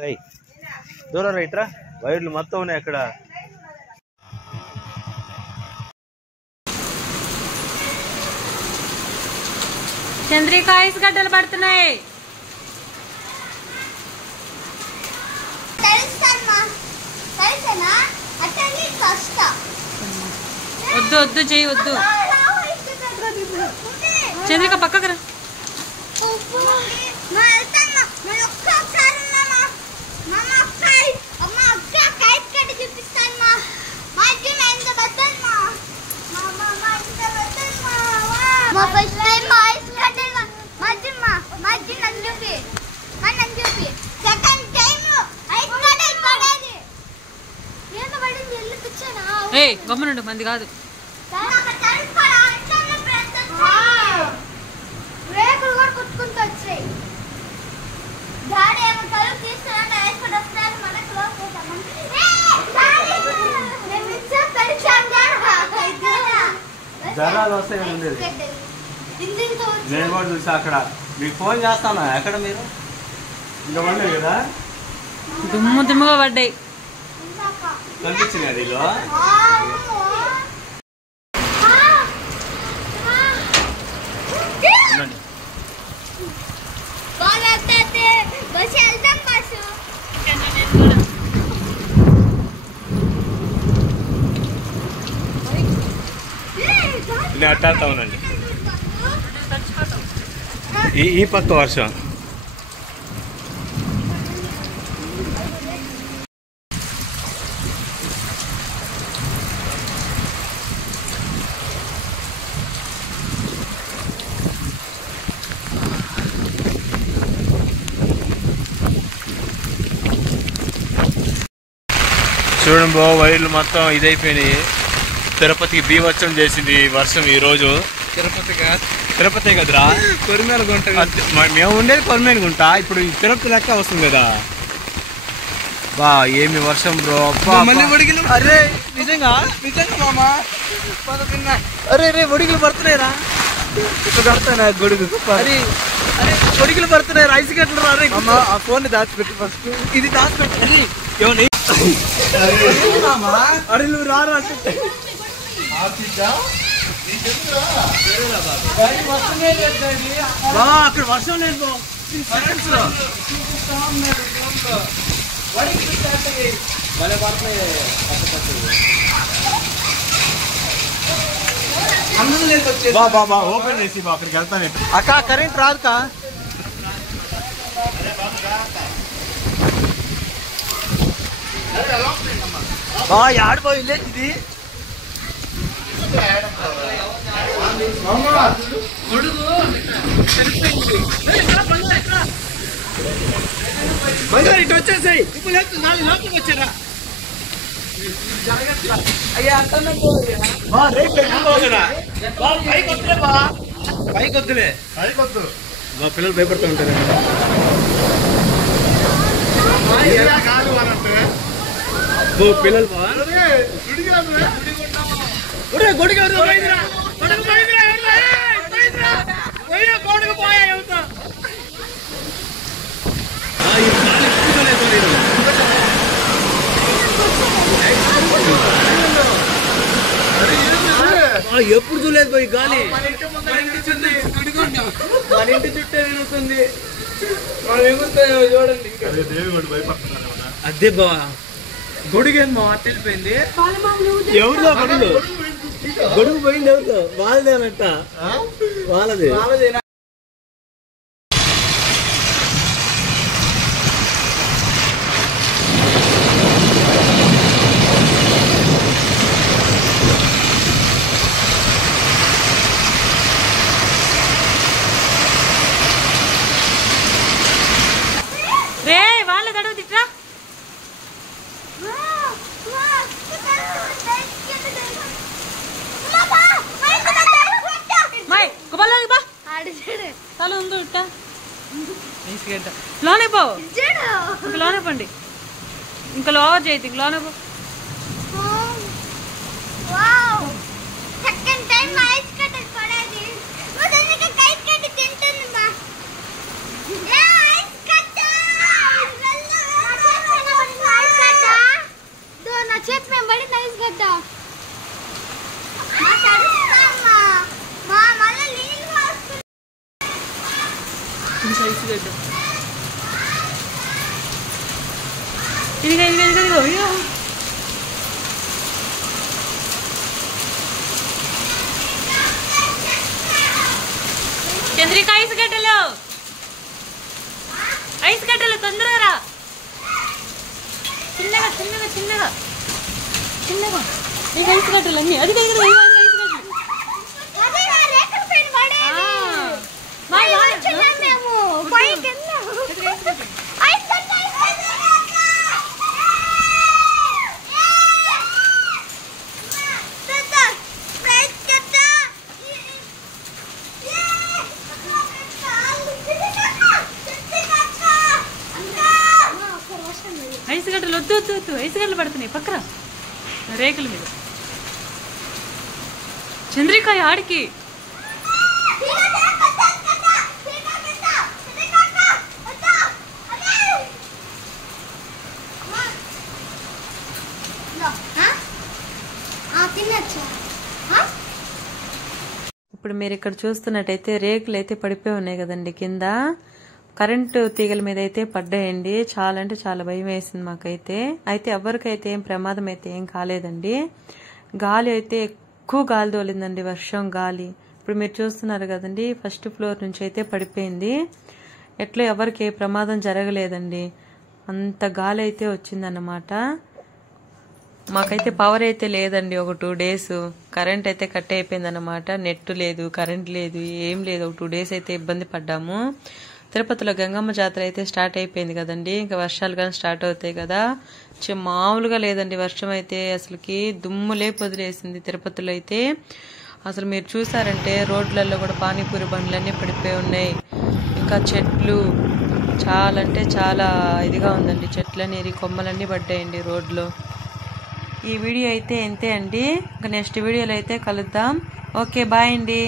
రై దూరం రైట్రా వైర్లు మొత్తం ఉన్నాయి అక్కడ. చంద్రిక ఐస్ గడ్డలు పడుతున్నాయి. వద్దు వద్దు చెయ్యి వద్దు. చంద్రిక పక్కకు రా. ఏ గమ్మునుండు మంది కాదు. జ్వరాలు వస్తాయి ఉండేది. నేను కూడా చూసా అక్కడ. మీకు ఫోన్ చేస్తాను. ఎక్కడ మీరు ఇంకా పడలేదు కదా? దుమ్ము దుమ్ముగా పడ్డాయి. కనిపించినాయి ఇల్లు. నేను అట్టాడుతా ఉన్నాండి. ఈ పక్క వర్షం. చూడండి బో వైర్లు మొత్తం ఇదైపోయినాయి. తిరుపతికి బీభత్సం చేసింది వర్షం ఈరోజు. తిరుపతి కదరా, కొరిమేల గుంట. మేము ఉండేది కొరిమేల గుంట. ఇప్పుడు తిరుపతి లెక్క వస్తుంది కదా. బా ఏమి వర్షం బ్రో. అరే నిజంగా మామా. అరే రే ఒడిగులు పడుతున్నాయిరా. కడతానా గొడుగు. అరే అరే ఒడిగులు పడుతున్నాయి. ఐస్ గట్లు రా. ఆ ఫోన్ దాచిపెట్టు ఫస్ట్. ఇది దాచిపెట్టు. ఏమన్నా అరే నువ్వు రారా అంటే అక్కడ వర్షం లేదు. బాబా ఓపెన్ చేసి అక్కడికి వెళ్తాను. అక్క కరెంట్ రాదుకా. ఆడిపోయింది ఇది. ఇటు వచ్చేసాయి. ఇప్పుడు లోపలికి వచ్చారా? పైకి వద్దులే. మా పిల్లలు భయపడుతూ ఉంటారు. పిల్లలు గొడుగు ఎప్పుడు చూడలేదు పోయి గాలి. మన ఇంటి చుట్టే వినుతుంది. చూడండి అదే బావా. గొడుగేం మా తెలిపోయింది. ఎవరిదో గొడుగు. గొడుగు పోయింది ఎవరిదో. వాళ్ళదేనంట. వాళ్ళది. రే వాళ్ళ గడువు తిట్రా. తల ఉందో ఇట్ట లోనే పో. ఇంక లోనే పండి. ఇంకా లోవర్ చేయద్దు. ఇంక లోనే పో. ఇదిగో ఇదిగో ఇదిగో ఇదిగో చంద్రిక ఐస్ గడ్డలు తొందరగా చిన్నగా చిన్నగా చిన్నగా చిన్నగా నీకు ఐస్ గడ్డలు అన్నీ అది ఐస్ గడ్డలు వద్దు వద్దు వద్దు ఐస్ గడ్డలు పడుతున్నాయి పక్కన రేకుల మీద చంద్రిక ఆడికి ఇప్పుడు మీరు ఇక్కడ చూస్తున్నట్టయితే రేకులు అయితే పడిపోయి ఉన్నాయి కదండి కింద కరెంటు తీగల మీద అయితే పడ్డాయండి చాలా అంటే చాలా భయం వేసింది మాకైతే అయితే ఎవరికైతే ఏం ప్రమాదం అయితే ఏం కాలేదండి గాలి అయితే ఎక్కువ గాలి తోలిందండి వర్షం గాలి ఇప్పుడు మీరు చూస్తున్నారు కదండి ఫస్ట్ ఫ్లోర్ నుంచి అయితే పడిపోయింది ఎట్లా ఎవరికి ఏ ప్రమాదం జరగలేదండి అంత గాలి అయితే వచ్చిందన్నమాట మాకైతే పవర్ అయితే లేదండి ఒక 2 days కరెంట్ అయితే కట్ అయిపోయింది అనమాట నెట్ లేదు కరెంట్ లేదు ఏం లేదు ఒక 2 days అయితే ఇబ్బంది పడ్డాము తిరుపతిలో గంగమ్మ జాతర అయితే స్టార్ట్ అయిపోయింది కదండి ఇంకా వర్షాలు కానీ స్టార్ట్ అవుతాయి కదా మామూలుగా లేదండి వర్షం అయితే అసలుకి దుమ్ములే వదిలేసింది తిరుపతిలో అయితే అసలు మీరు చూసారంటే రోడ్లలో కూడా పానీపూరి బండ్లన్నీ పడిపోయి ఉన్నాయి ఇంకా చెట్లు చాలా అంటే చాలా ఇదిగా ఉందండి చెట్లన్నీ కొమ్మలన్నీ పడ్డాయండి రోడ్లో ఈ వీడియో అయితే ఇంతే అండి ఇంకా నెక్స్ట్ వీడియోలో అయితే కలుద్దాం ఓకే బాయ్ అండి